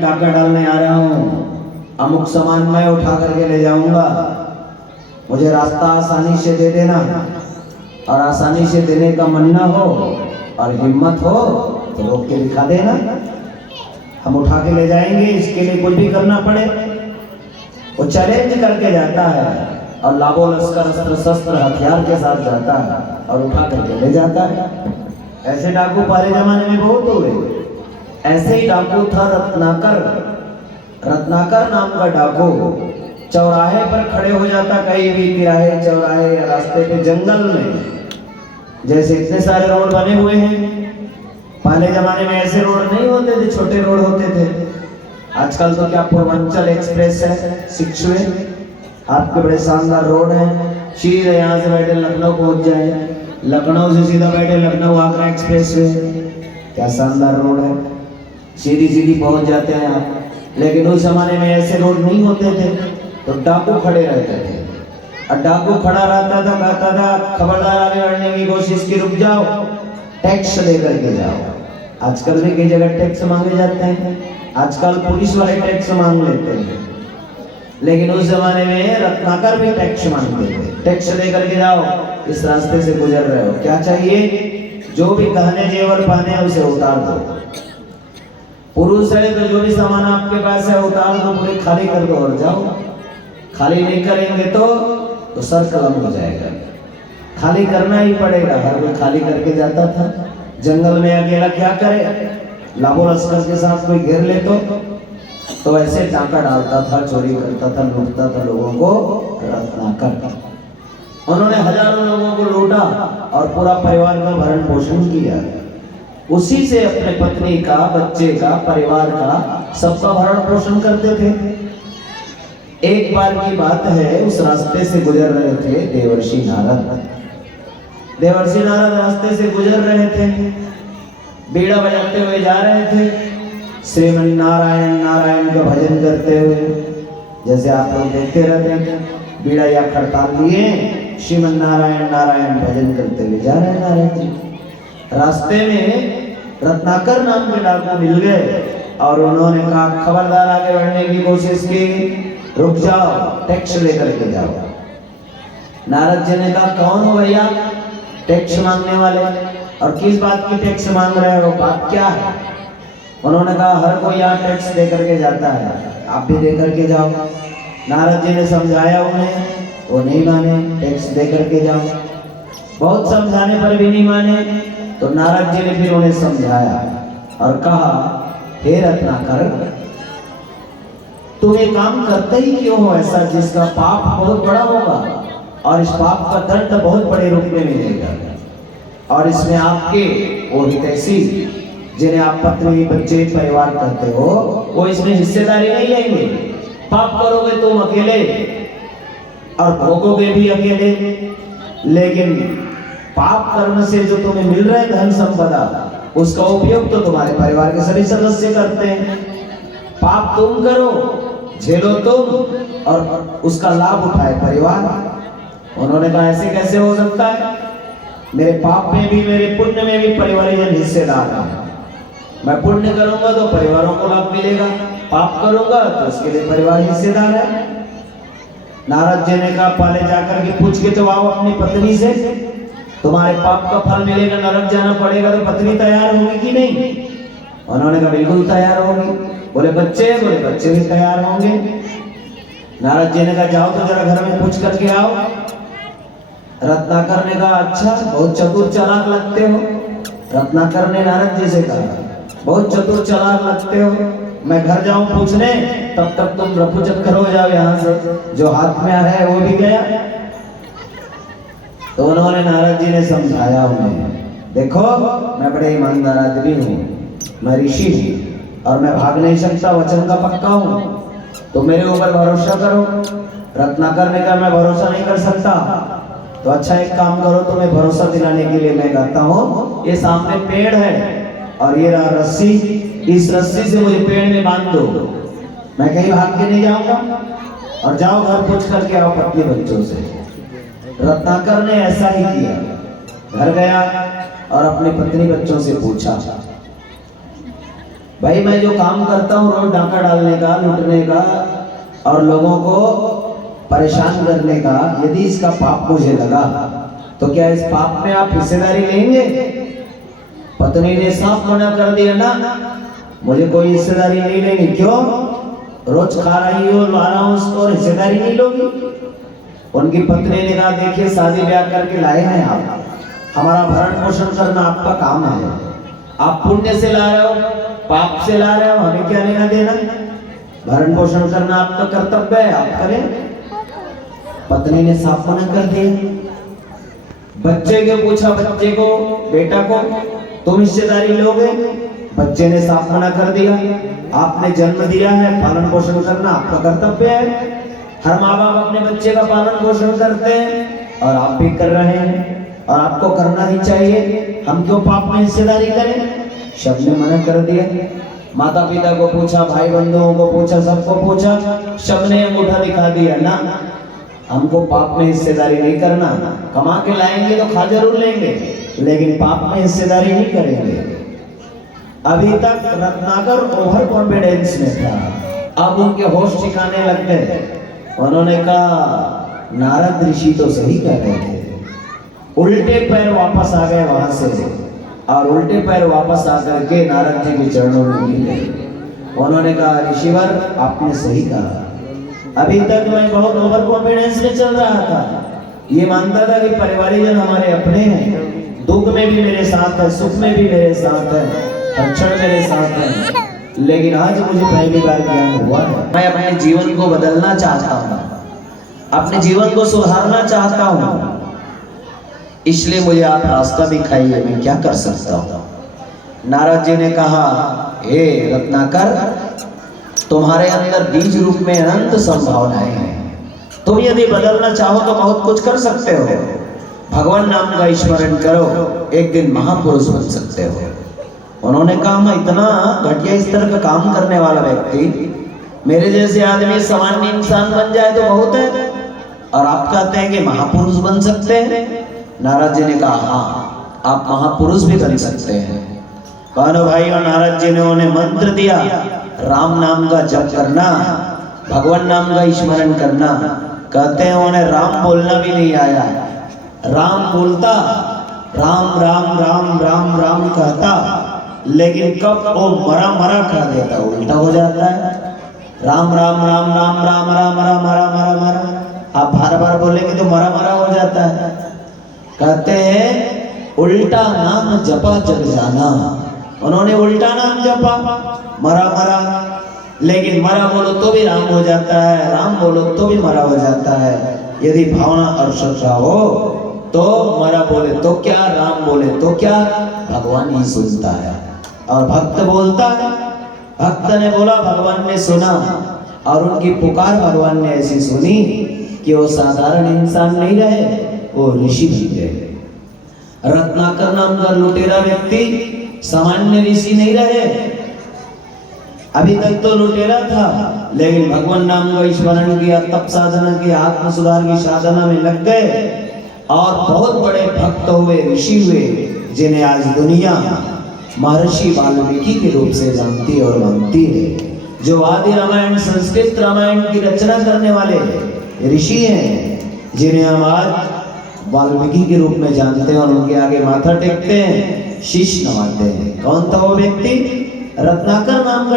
डाका डालने आ रहा हूँ, अमुक सामान मैं उठा करके ले जाऊंगा, मुझे रास्ता आसानी से दे देना। और आसानी से देने का मन ना हो और हिम्मत हो तो रोक के दिखा देना, हम उठा के ले जाएंगे। इसके लिए कुछ भी करना पड़े, वो चैलेंज करके जाता है और लाबो लश्कर अस्त्र शस्त्र हथियार के साथ जाता है और उठा करके ले जाता है। ऐसे डाकू पहले जमाने में बहुत हुए। ऐसे ही डाकू था रत्नाकर। रत्नाकर नाम का डाकू चौराहे पर खड़े हो जाता, कहीं भी तिराहे चौराहे या रास्ते पे जंगल में। जैसे इतने सारे रोड बने हुए हैं, पहले जमाने में ऐसे रोड नहीं होते थे, छोटे रोड होते थे। आजकल तो क्या पूर्वांचल एक्सप्रेस है, 6 वे आपके बड़े शानदार रोड है। सीधे यहाँ से बैठे लखनऊ पहुंच जाए, लखनऊ से सीधा बैठे लखनऊ आगरा एक्सप्रेस वे, क्या शानदार रोड है, सीधी सीधी पहुंच जाते हैं आप। लेकिन उस जमाने में ऐसे रोड नहीं होते थे, तो डाकू खड़े रहते थे। और डाकू खड़ा रहता था, कहता था खबरदार आगे बढ़ने की कोशिश की, रुक जाओ, टैक्स लेकर के जाओ। आजकल भी कई जगह टैक्स मांगे जाते हैं, आजकल पुलिस वाले टैक्स मांग लेते हैं, लेकिन उस जमाने में रत्नाकर भी टैक्स मांगते थे। टैक्स लेकर के जाओ, इस रास्ते से गुजर रहे हो, क्या चाहिए, जो भी गहने जेवर पाने हैं उसे उतार दो। पुरुष है तो जो भी सामान आपके पास है उतार दो, पूरे खाली कर दो और जाओ। खाली नहीं करेंगे तो सर कलम हो जाएगा, खाली करना ही पड़ेगा। हर कोई खाली करके जाता था। जंगल में अकेला क्या करे, लाबो लश्कर के साथ कोई घेर ले तो ऐसे डाका डालता था, चोरी करता था, लूटता था लोगों को रत्नाकर। उन्होंने हजारों लोगों को लूटा और पूरा परिवार का भरण पोषण किया। उसी से अपने पत्नी का, बच्चे का, परिवार का, सबका भरण पोषण करते थे। एक बार की बात है, उस रास्ते से गुजर रहे थे देवर्षि नारद। देवर्षि नारद रास्ते से गुजर रहे थे, बीड़ा बजाते हुए जा रहे थे, श्रीमन नारायण नारायण का भजन करते हुए। जैसे आप लोग देखते रहते हैं, बीड़ा या खड़ताल लिए श्रीमन नारायण नारायण भजन करते हुए जा रहे नारायण जी। रास्ते में रत्नाकर नाम के डाकू मिल गए और उन्होंने कहा खबरदार आगे बढ़ने की कोशिश की, रुक जाओ, टैक्स लेकर के जाओ। नारद जी ने कहा कौन हो भैया टैक्स मांगने वाले, और किस बात की टैक्स मांग रहे हो, बात क्या है। उन्होंने कहा हर कोई यहाँ टैक्स दे करके जाता है, आप भी दे करके जाओ। नारद जी ने समझाया उन्हें, वो नहीं माने, टैक्स दे करके जाओ। बहुत समझाने पर भी नहीं माने, तो नारद जी ने फिर उन्हें समझाया और कहा हे रत्नाकर, तुम ये काम करते ही क्यों हो ऐसा, जिसका पाप बहुत बड़ा होगा और इस पाप का दंड बहुत बड़े रूप में मिलेगा। और इसमें आपके वो हितैषी जिन्हें आप पत्नी बच्चे परिवार कहते हो, वो इसमें हिस्सेदारी नहीं लेंगे। पाप करोगे तुम अकेले और भोगोगे भी अकेले, लेकिन पाप कर्म से जो तुम्हें मिल रहा है धन संपदा, उसका उपयोग तो तुम्हारे परिवार के सभी सदस्य करते हैं। पाप तुम करो, झेलो तुम, और उसका लाभ उठाए परिवार। उन्होंने कहा ऐसे कैसे हो सकता है, मेरे पाप में भी मेरे पुण्य में भी परिवारजन हिस्सेदार है। मैं पुण्य करूंगा तो परिवारों को लाभ मिलेगा, पाप करूंगा तो उसके लिए परिवार हिस्सेदार है। नारद जी ने कहा पहले जाकर के पूछ के तो आओ अपनी पत्नी से, तुम्हारे पाप का फल मिलेगा, नरक जाना पड़ेगा, तो पत्नी तैयार होगी कि नहीं। उन्होंने कहा बिल्कुल तैयार होगी। बोले बच्चे भी तैयार होंगे। नारद जी ने कहा जाओ तो जरा घर में पूछ करके आओ। रत्नाकर ने कहा अच्छा, बहुत चतुर चालाक लगते हो। रत्नाकर ने नारद जी से कहा बहुत चतुर चालाक लगते हो, मैं घर जाऊं पूछने, तब तक तुम रफू चक्कर हो जाओ, यहाँ से जो हाथ में है वो भी गया। तो उन्होंने नारद जी ने समझाया उन्हें, देखो मैं बड़े ईमानदार आदमी हूँ, मैं ऋषि हूँ और मैं भाग नहीं सकता, वचन का पक्का हूँ, तो मेरे ऊपर भरोसा करो। रत्नाकर ने कहा मैं भरोसा नहीं कर सकता, तो अच्छा एक काम करो, तुम्हें भरोसा दिलाने के लिए मैं कहता हूँ, ये सामने पेड़ है और ये रहा रस्सी, इस रस्सी से मुझे पेड़ में बांध दो, मैं कहीं भाग के नहीं जाऊंगा, और जाओ घर पूछ करके आओ पत्नी बच्चों से। रत्नाकर ने ऐसा ही किया, घर गया और अपनी पत्नी बच्चों से पूछा। भाई मैं जो काम करता हूँ रोज डाका डालने का, लूटने का और लोगों को परेशान करने का, यदि इसका पाप मुझे लगा तो क्या इस पाप में आप हिस्सेदारी लेंगे? पत्नी ने साफ मना कर दिया, ना मुझे कोई हिस्सेदारी नहीं लेनी। क्यों? रोज खा रही हो, ला रहा हूं उसको, हिस्सेदारी नहीं लोगी? उनकी पत्नी ने कहा देखिए शादी ब्याह करके लाए हैं आप, हमारा भरण पोषण करना आपका काम है, आप पुण्य से ला रहे हो, पाप से ला रहे हो, हमें क्या लेना देना? भरण पोषण करना आपका कर्तव्य है, आप करें। पत्नी ने साफ मना कर दिया। बच्चे को पूछा, बच्चे को, बेटा को, तुम हिस्सेदारी लोगे? बच्चे ने साफ मना कर दिया। आपने जन्म दिया है, पालन पोषण करना आपका कर्तव्य है। हर माँ बाप अपने बच्चे का पालन पोषण करते हैं और आप भी कर रहे हैं और आपको करना ही चाहिए। हम क्यों पाप में हिस्सेदारी करें? सबने मना कर दिया। माता पिता को पूछा, भाई बंधुओं को पूछा, सबको पूछा, सबने अंगूठा दिखा दिया, ना हमको पाप में हिस्सेदारी नहीं करना। कमा के लाएंगे तो खा जरूर लेंगे, लेकिन पाप में हिस्सेदारी नहीं करेंगे। अभी तक रत्नाकर ओवर कॉन्फिडेंस में था, अब उनके होश ठिकाने लग गए। उन्होंने कहा नारद ऋषि तो सही कह रहे थे। उल्टे पैर वापस आ गए वहां से और उल्टे पैर वापस आकर के नारद जी के चरणों में गिर गए। उन्होंने कहा ऋषिवर आपने सही कहा, अभी तक मैं बहुत ओवर कॉन्फिडेंस में चल रहा था, ये मानता था कि परिवारीजन हमारे अपने हैं, दुख में भी मेरे साथ है, सुख में भी मेरे साथ है, हर क्षण मेरे साथ है। लेकिन आज मुझे पहली बार ज्ञान हुआ है, मैं अपने जीवन को बदलना चाहता हूँ, अपने जीवन को सुधारना चाहता हूँ, इसलिए मुझे आप रास्ता दिखाइए, मैं क्या कर सकता हूँ? नारद जी ने कहा हे रत्नाकर, तुम्हारे अंदर बीज रूप में अनंत संभावनाएं हैं, तुम यदि बदलना चाहो तो बहुत कुछ कर सकते हो। भगवान नाम का स्मरण करो, एक दिन महापुरुष बन सकते हो। उन्होंने कहा मैं इतना घटिया स्तर का काम करने वाला व्यक्ति, मेरे जैसे आदमी सामान्य इंसान बन जाए तो बहुत है, और आप कहते हैं कि महापुरुष बन सकते हैं? नारद जी ने कहा हाँ, आप महापुरुष भी बन सकते हैं। कौनो भाई, और नारद जी ने उन्हें मंत्र दिया, राम नाम का जप करना, भगवान नाम का स्मरण करना। कहते हैं उन्हें राम बोलना भी नहीं आया, राम बोलता, राम राम राम राम राम कहता, लेकिन कब वो मरा मरा कह देता, उल्टा हो जाता है। राम राम राम राम राम राम राम मरा मरा मरा, आप बार बार बोलेंगे तो मरा मरा हो जाता है। कहते हैं उल्टा नाम जपा जग जाना, उन्होंने उल्टा नाम जपा, मरा मरा, लेकिन मरा बोलो तो भी राम हो जाता है, राम बोलो तो भी मरा हो जाता है। यदि भावना और श्रद्धा हो तो मरा बोले तो क्या, राम बोले तो क्या, भगवान ही सुनता है। और भक्त बोलता है, भक्त ने बोला भगवान ने सुना, और उनकी पुकार भगवान ने ऐसी सुनी कि वो साधारण इंसान नहीं रहे, वो ऋषि बन गए। रत्नाकर नाम का लुटेरा व्यक्ति सामान्य ऋषि नहीं रहे। अभी तक तो लुटेरा था, लेकिन भगवान नाम का स्मरण किया, तप साधना की, आत्म सुधार की साधना में लग गए और बहुत बड़े भक्त हुए, ऋषि हुए, जिन्हें आज दुनिया महर्षि वाल्मीकि के रूप से जानती और मानती है। जो आदि रामायण, संस्कृत रामायण की रचना करने वाले ऋषि हैं, जिन्हें हम आज वाल्मीकि के रूप में जानते हैं और उनके आगे माथा टेकते हैं, शीश नवाते हैं। कौन था वो व्यक्ति? रत्नाकर नाम का